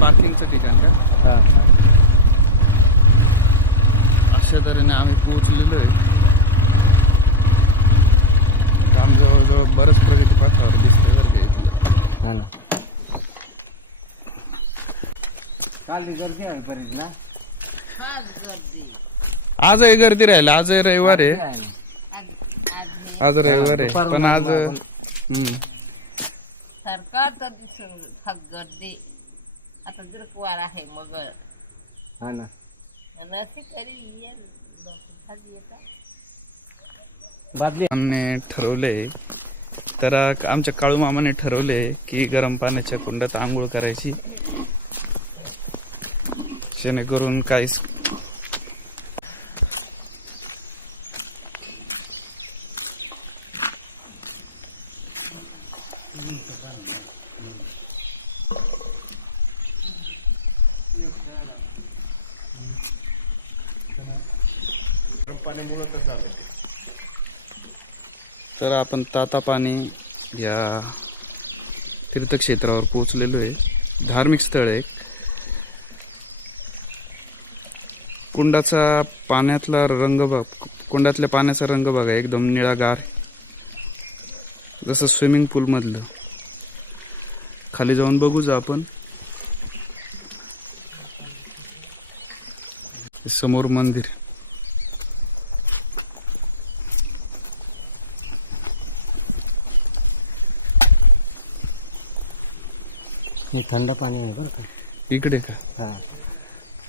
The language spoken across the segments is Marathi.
पार्किंगचं ठिकाण का? हा. अशा तऱ्हेने आम्ही पोहोचलेलो आहे. काम जवळजवळ बरंच प्रगती पथावर दिसतंय बरं का इथलं. हा ना. काल गर्दी आहे बरीच ना. आज आहे गर्दी राहिला. आज आहे रविवार आहे. आज रविवार आहे पण आज सरकार तर दिसून गर्दी आता दीर्घवार आहे मग हा ना. बादली आम्ही ठरवले तर आमच्या काळू मामाने ठरवले की गरम पाण्याच्या कुंडात आंघोळ करायची, जेणेकरून काहीच तर आपण तातापानी या तीर्थक्षेत्रावर पोहोचलेलो आहे. धार्मिक स्थळ आहे. कुंडाचा पाण्यातला रंग बघ, कुंडातल्या पाण्याचा रंग बघा, एकदम निळागार, जसं स्विमिंग पूल मधलं. खाली जाऊन बघू जा आपण. समोर मंदिर. हे थंड पाणी आहे बरं का. इकडे का? हा.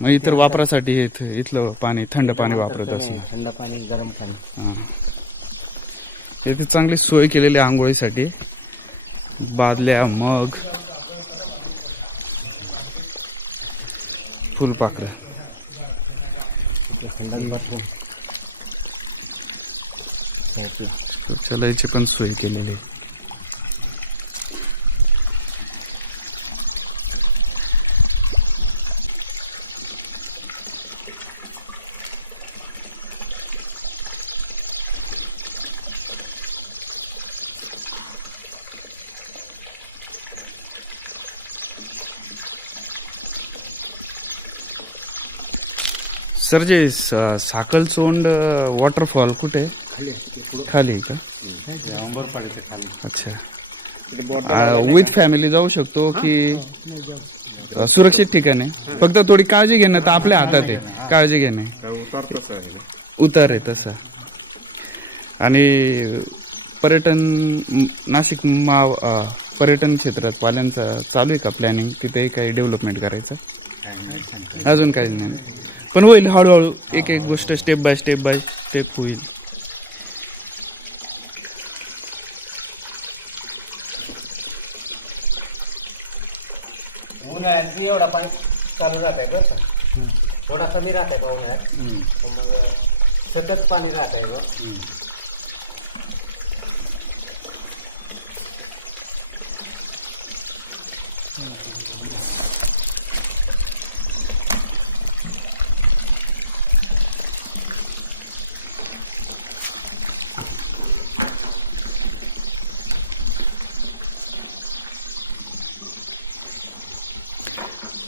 मग इतर वापरासाठी इथलं पाणी थंड पाणी वापरत असेल. थंड पाणी, गरम पाणी. हा. इथे चांगली सोय केलेली आंघोळीसाठी. बादल्या, मग, फुलपाखरं. थंड बाथरूम. शौचालयाची पण सोय केलेली आहे. सर, जे साखलचोंड वॉटरफॉल कुठे? खाली आहे का? अंबरपाडीच्या खाली. अच्छा. विथ फॅमिली जाऊ शकतो की सुरक्षित ठिकाणी? फक्त थोडी काळजी घेणं तर आपल्या हातात आहे. काळजी घेणे. उतार आहे तसा. आणि पर्यटन नाशिक पर्यटन क्षेत्रात वाल्यांचा चालू आहे का प्लॅनिंग? तिथे काही डेव्हलपमेंट करायचं? अजून काही नाही, पण होईल हळूहळू. एक एक गोष्ट स्टेप बाय स्टेप होईल. उन्हाळ्यात एवढा पाणी चालू राहत आहे बरं का. थोडा कमी राहत आहे उन्हाळ्यात, मग सतत पाणी राहत आहे बरं.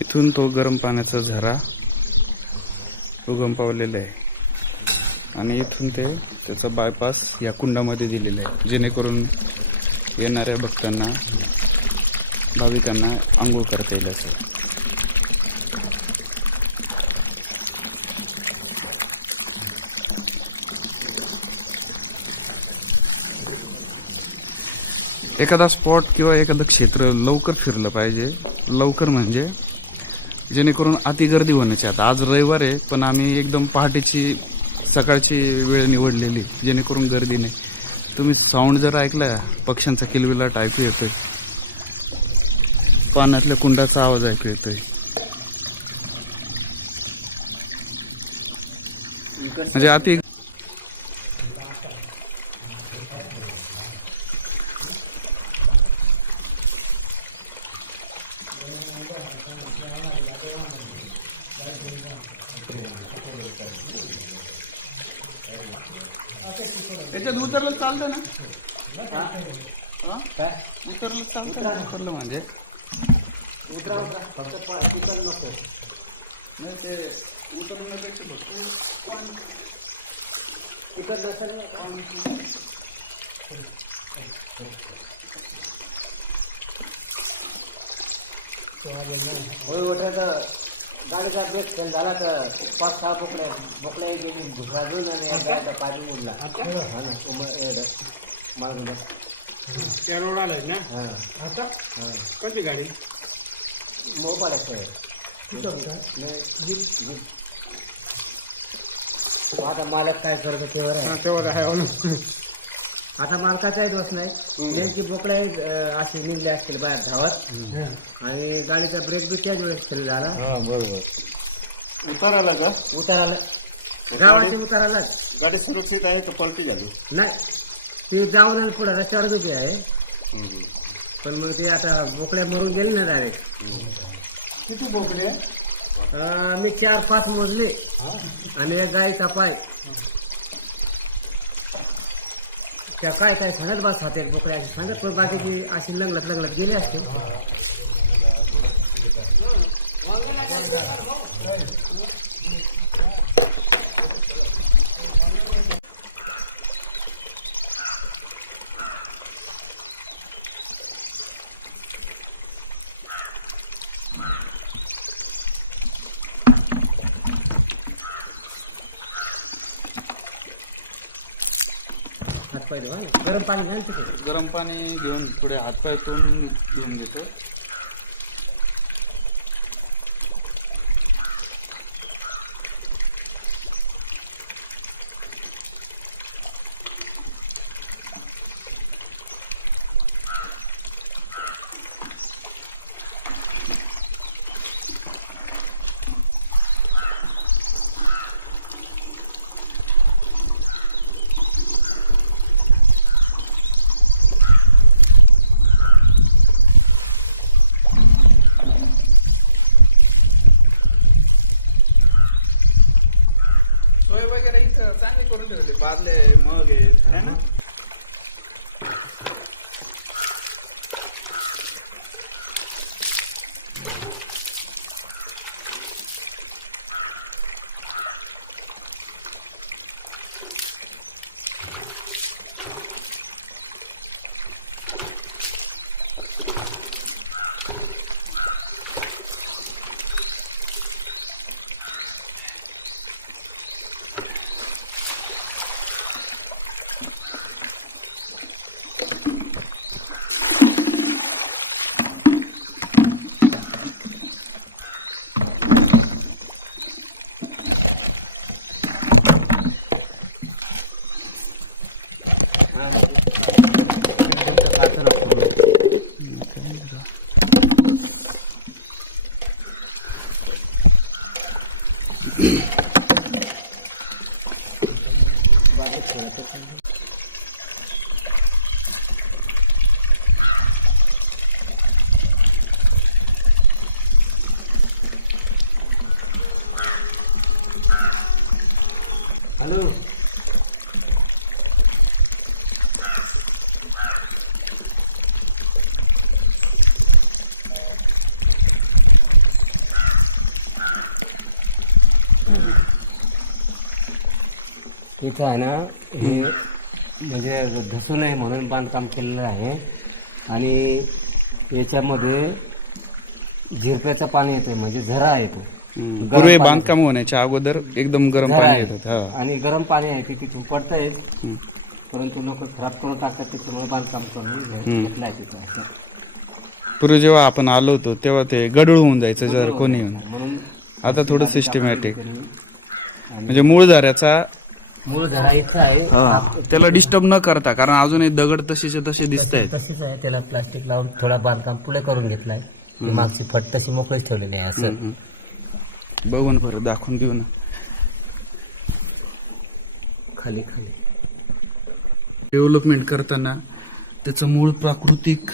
इथून तो गरम पाण्याचा झरा उगम पावलेला आहे आणि इथून ते त्याचा बायपास या कुंडामध्ये दिलेला आहे, जेणेकरून येणाऱ्या भक्तांना, भाविकांना आंघोळ करता येईल असं. एखादा स्पॉट किंवा एखादं क्षेत्र लवकर फिरलं पाहिजे. लवकर म्हणजे जेणेकरून अति गर्दी होण्याची. आता आज रविवार आहे, पण आम्ही एकदम पहाटेची सकाळची वेळ निवडलेली, जेणेकरून गर्दी नाही. तुम्ही साऊंड जर ऐकला, पक्ष्यांचा किलबिलाट ऐकू येतोय, पाण्यातल्या कुंडाचा आवाज ऐकू येतोय. म्हणजे अति त्याच्यात उतरलं चालतं ना? उतरलं चालतं ना? उतरलं म्हणजे उतरा उतरा फक्त चिकन नको. नाही ते उतरण्यापेक्षा फक्त चिकन नसेल होय उतरायचं. गाडीचा ब्रेक फेल झाला तर 5-6 बोकड्या घुसराजून आणि एकदा पाणी उडला. हा ना मागून त्या रोड आलाय ना हा आता हा कोणती गाडी मोबाईल आहे. आता मालक काय करतो तेवर आहे. तेवढं आहे हो ना. आता मालकाचाही दोष नाही. नेमकी बोकड्या असे निघले असतील बाहेर धावत आणि गाडीचा ब्रेक बी त्याच वेळेस फेल झाला. बरोबर उताराला का उताराला गावाचे उताराला गाडी सुरक्षित आहे तर पलटी झाली नाही. ती जाऊन आली पुढे रस्त्यावर उभी आहे. पण मग ते आता बोकड्या मरून गेले ना डायरेक्ट. किती बोकडे मी 4-5 मोजले आणि एक गायचा पाय. त्या काय सांगत बस होते बोकड्या अशी सांगत. पण बाकीची अशी लंगलत गेले असते. हातपाय धुवा ना. गरम पाणी घाल तिथे. गरम पाणी घेऊन थोडे हातपाय तोंडून धुवून घेतो. सोय वगैरे इथं चांगली करून ठेवली. बादले मग आहे ना. हॅलो इथं आहे ना हे म्हणजे धसू नये म्हणून बांधकाम केलेलं आहे. आणि याच्यामध्ये झिरप्याचं पाणी येतं म्हणजे झरा येतो. पूर्वी बांधकाम होण्याच्या अगोदर एकदम गरम पाणी येतात. हा. आणि गरम पाणी आहे ते तिथून पडतंय. परंतु लोक खराब करून टाकतात त्याच्यामुळे बांधकाम करून घेतलंय तिथं असं. पूर्वी जेव्हा आपण आलो होतो तेव्हा ते गडूळ होऊन जायचं जर कोणी येऊन. म्हणून आता थोडं सिस्टमॅटिक म्हणजे मूळ झऱ्याचा मूळ झरा इथं आहे. त्याला डिस्टर्ब न करता, कारण अजूनही दगड तसेचे तसे दिसत आहेत. तशीच आहे. त्याला प्लास्टिक लावून थोडा बांधकाम पुढे करून घेतलाय. मागची फट तशी मोकळीच ठेवलेली आहे असं. बघू ना परत दाखवून देऊ ना. खाली खाली डेव्हलपमेंट करताना त्याचं मूळ प्राकृतिक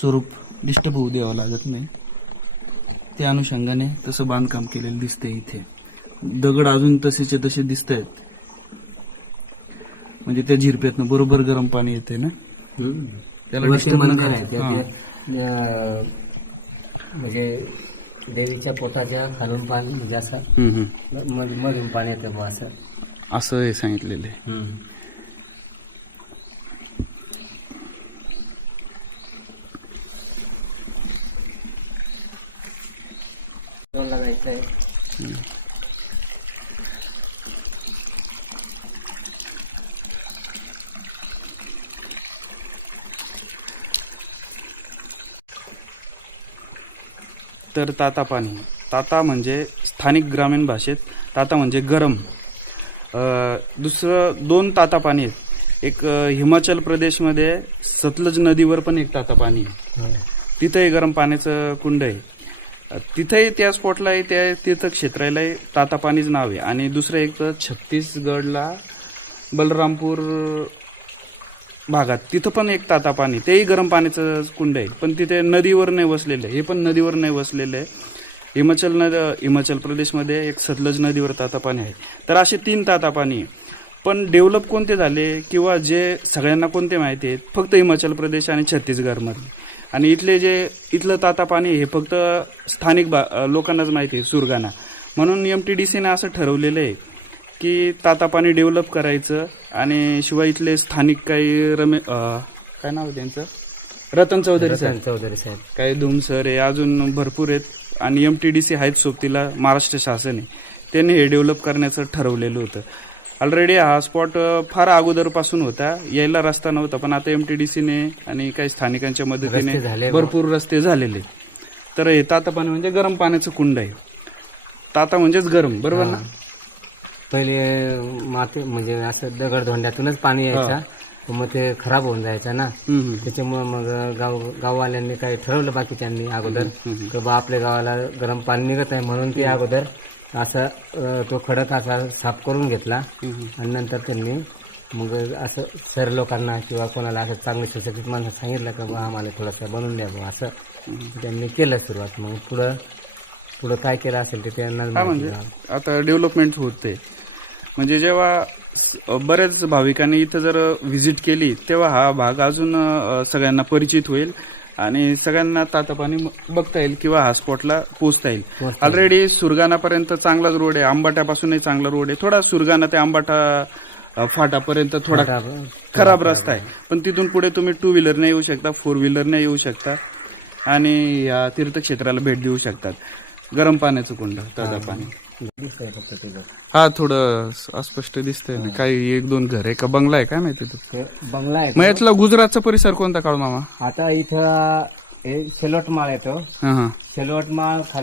स्वरूप डिस्टर्ब होऊ द्यावं लागत नाही. त्या अनुषंगाने तसं बांधकाम केलेलं दिसतंय. इथे दगड अजून तसेचे तसे दिसत आहेत. म्हणजे त्या झिरप्यातनं बरोबर गरम पाणी येते ना. त्याला डिस्टर्ब न करता. म्हणजे देवीच्या पोटाच्या खालून पाणी म्हणजे असं मधून पाणी येतं बुवा असं. असं हे सांगितलेलं आहे. जायचं आहे. तर ताता पाणी, ताता म्हणजे स्थानिक ग्रामीण भाषेत ताता म्हणजे गरम. दुसरं 2 ताता पाणी आहेत. एक हिमाचल प्रदेशमध्ये सतलज नदीवर पण एक ताता पाणी आहे. तिथंही गरम पाण्याचं कुंड आहे. तिथंही त्या स्पॉटलाही त्या तीर्थक्षेत्रालाही ताता पाणीच नाव आहे. आणि दुसरं एक तर छत्तीसगडला बलरामपूर भागात तिथं पण एक ताता पाणी, तेही गरम पाण्याचं कुंड आहे. पण तिथे नदीवर नाही वसलेलं आहे. हे पण नदीवर नाही वसलेलं आहे. हिमाचल प्रदेशमध्ये एक सतलज नदीवर ताता पाणी आहे. तर असे 3 ताता पाणी. पण डेव्हलप कोणते झाले किंवा जे सगळ्यांना कोणते माहिती आहेत, फक्त हिमाचल प्रदेश आणि छत्तीसगडमधले. आणि इथलं ताता पाणी हे फक्त स्थानिक लोकांनाच माहिती आहे, सुरगाणा. म्हणून MTDCने असं ठरवलेलं आहे की ताता पाणी डेव्हलप करायचं. आणि शिवाय इथले स्थानिक काही काय नाव आहे त्यांचं, रतन चौधरी साहेब, काही धुमसर आहे, अजून भरपूर आहेत. आणि MTDC आहेत सोबतीला, महाराष्ट्र शासन आहे, त्यांनी हे डेव्हलप करण्याचं ठरवलेलं होतं. ऑलरेडी हा स्पॉट फार अगोदरपासून होता, यायला रस्ता नव्हता. पण आता MTDCने आणि काही स्थानिकांच्या मदतीने भरपूर रस्ते झालेले. तर हे ताता पाणी म्हणजे गरम पाण्याचं कुंड आहे. ताता म्हणजेच गरम, बरोबर ना. पहिले माती म्हणजे असं दगडधोंड्यातूनच पाणी यायचं, मग ते खराब होऊन जायचं ना. त्याच्यामुळे मग गाववाल्यांनी काही ठरवलं बाकीच्यांनी अगोदर की बा आपल्या गावाला गरम पाणी निघत आहे, म्हणून ते अगोदर असं तो खडक असा साफ करून घेतला. आणि नंतर त्यांनी मग असं सर लोकांना किंवा कोणाला असं चांगलं सुशिक्षित माणसं सांगितलं की बा आम्हाला थोडंसं बनवून द्या बा, असं त्यांनी केलं सुरुवात. मग पुढं काय केलं असेल ते त्यांना म्हणजे आता डेव्हलपमेंट होते. म्हणजे जेव्हा बऱ्याच भाविकांनी इथं जर व्हिजिट केली तेव्हा हा भाग अजून सगळ्यांना परिचित होईल आणि सगळ्यांना ताता पाणी बघता येईल किंवा हा स्पॉटला पोहोचता येईल. ऑलरेडी सुरगाणापर्यंत चांगलाच रोड आहे, आंबाट्यापासूनही चांगला रोड आहे. थोडा सुरगाणा ते आंबाटा फाटापर्यंत थोडा खराब रस्ता आहे, पण तिथून पुढे तुम्ही 2 व्हीलरने येऊ शकता, 4 व्हीलरने येऊ शकता आणि या तीर्थक्षेत्राला भेट देऊ शकतात. गरम पाण्याचं कुंड, ताजा पाणी. हा थोडं अस्पष्ट दिसतंय ना, काही 1-2 घर आहे का बंगला आहे काय माहिती. बंगला आहे. मग यातला गुजरातचा परिसर कोणता काळू मामा? आता इथं शेलोट माळ येतो. हा. शेलोट माळ